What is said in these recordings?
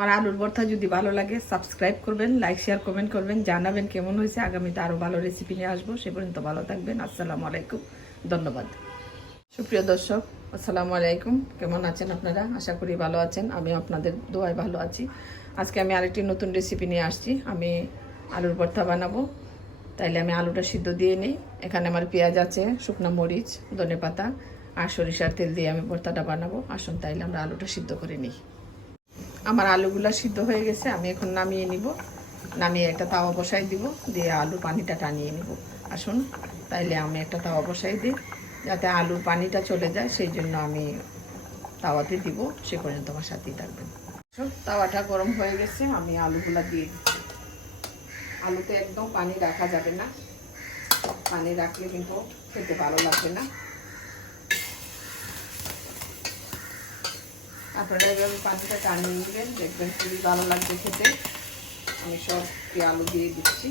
আমার আলুর ভর্তা যদি ভালো লাগে সাবস্ক্রাইব করবেন লাইক শেয়ার কমেন্ট করবেন, জানাবেন কেমন হয়েছে। আগামীতে আরও ভালো রেসিপি নিয়ে আসব। সে পর্যন্ত ভালো থাকবেন। আসসালামু আলাইকুম। ধন্যবাদ। সুপ্রিয় দর্শক, আসসালামু আলাইকুম। কেমন আছেন আপনারা? আশা করি ভালো আছেন। আমি আপনাদের দোয়ায় ভালো আছি। আজকে আমি আরেকটি নতুন রেসিপি নিয়ে আসছি। আমি আলুর ভর্তা বানাবো। তাইলে আমি আলুটা সিদ্ধ দিয়ে নিই। এখানে আমার পেঁয়াজ আছে, শুকনো মরিচ ধনে পাতা আর সরিষার তেল দিয়ে আমি ভর্তাটা বানাবো। আসুন তাইলে আমরা আলুটা সিদ্ধ করে নিই। আমার আলুগুলা সিদ্ধ হয়ে গেছে, আমি এখন নামিয়ে নিব। নামিয়ে একটা তাওয়া বসাই দিব, দিয়ে আলু পানিটা টানিয়ে নিব। আসুন, তাইলে আমি একটা তাওয়া বসাই দিই, যাতে আলুর পানিটা চলে যায়, সেই জন্য আমি তাওয়াতে দিব। সে পর্যন্ত আমার সাথেই থাকবেন। তাওয়াটা গরম হয়ে গেছে, আমি আলুগুলা দিয়ে দিচ্ছি আলুতে একদম পানি রাখা যাবে না। পানি রাখলে কিন্তু খেতে ভালো লাগবে না। আপনারা এভাবে পানিটা টানিয়ে নেবেন, দেখবেন খুবই ভালো লাগবে খেতে। আমি সব আলু দিয়ে দিচ্ছি।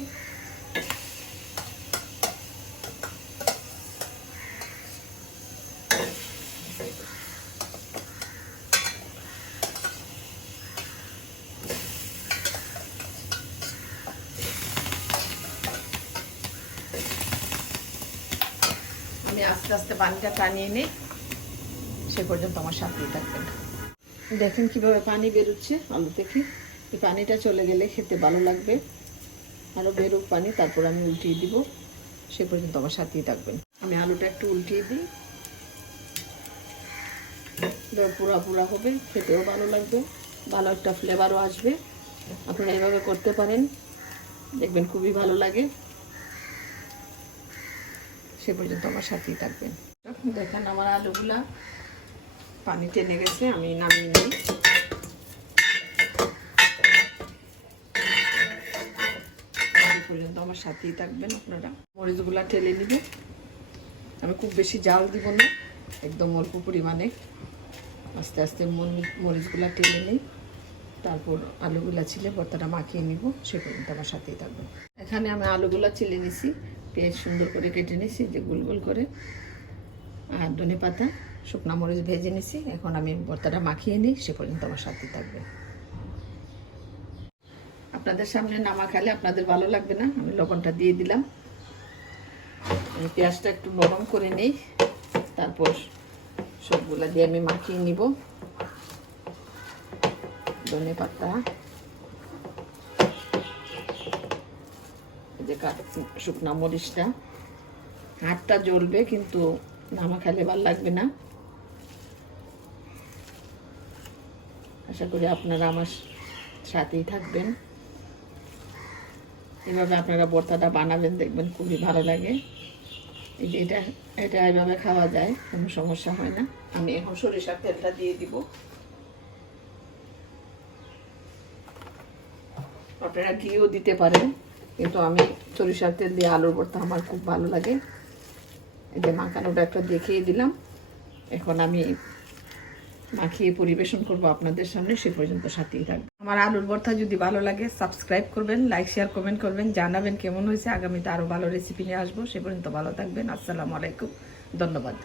আমি আস্তে আস্তে পানিটা টানিয়ে নিই। সে পর্যন্ত আমার সাথেই থাকবেন। দেখেন কীভাবে পানি বেরোচ্ছে। আলু থেকে এই পানিটা চলে গেলে খেতে ভালো লাগবে। আরও বেরোক পানি, তারপর আমি উল্টিয়ে দিব। সে পর্যন্ত আমার সাথেই থাকবেন। আমি আলুটা একটু উল্টিয়ে দিই। পুরা পুরা হবে, খেতেও ভালো লাগবে। ভালো একটা ফ্লেভারও আসবে। আপনারা এইভাবে করতে পারেন। দেখবেন খুবই ভালো লাগে। সে পর্যন্ত আমার সাথেই থাকবেন। দেখেন আমার আলুগুলা পানি টেনে গেছে, আমি নামিয়ে নিই। পর্যন্ত আমার সাথেই থাকবেন আপনারা। মরিচগুলা ঠেলে নিবে। আমি খুব বেশি জাল দিব না, একদম অল্প পরিমাণে। আস্তে আস্তে মরি- মরিচগুলা টেলে নিই। তারপর আলুগুলা ছিলে ভর্তাটা মাখিয়ে নিব, সে পর্যন্ত আমার সাথেই থাকবেন। এখানে আমি আলুগুলা ছিলে নিছি, পেঁয়াজ সুন্দর করে কেটে নিছি, যে গোল গোল করে। আর ধনে পাতা শুকনা মরিচ ভেজে নিছি। এখন আমি ভর্তাটা মাখিয়ে নিই, সে পর্যন্ত আমার সাথে থাকবে। আপনাদের সামনে নামা খেলে আপনাদের ভালো লাগবে না, আমি লবণটা দিয়ে দিলাম। পেঁয়াজটা একটু নরম করে নিই, তারপর সবগুলা দিয়ে আমি মাখিয়ে নিব। ধনে পাতা। যে শুকনা মরিচটা। হাতটা জ্বলবে, কিন্তু নামা খেলে ভালো লাগবে না। আশা করি আপনারা আমার সাথেই থাকবেন। এভাবে আপনারা ভর্তাটা বানাবেন, দেখবেন খুবই ভালো লাগে। এই যে এটা এটা এভাবে খাওয়া যায়, কোনো সমস্যা হয় না। আমি এখন সরিষার তেলটা দিয়ে দিব। আপনারা ঘিও দিতে পারেন, কিন্তু আমি সরিষার তেল দিয়ে আলুর ভর্তা আমার খুব ভালো লাগে। এই যে মাখানোটা একটা দেখিয়ে দিলাম। এখন আমি মাখিয়ে পরিবেশন করব আপনাদের সামনে, সে পর্যন্ত সাথেই থাকবে আমার আলুর ভর্তা যদি ভালো লাগে সাবস্ক্রাইব করবেন লাইক শেয়ার কমেন্ট করবেন, জানাবেন কেমন হয়েছে। আগামীতে আরও ভালো রেসিপি নিয়ে আসব। সে পর্যন্ত ভালো থাকবেন। আসসালামু আলাইকুম। ধন্যবাদ।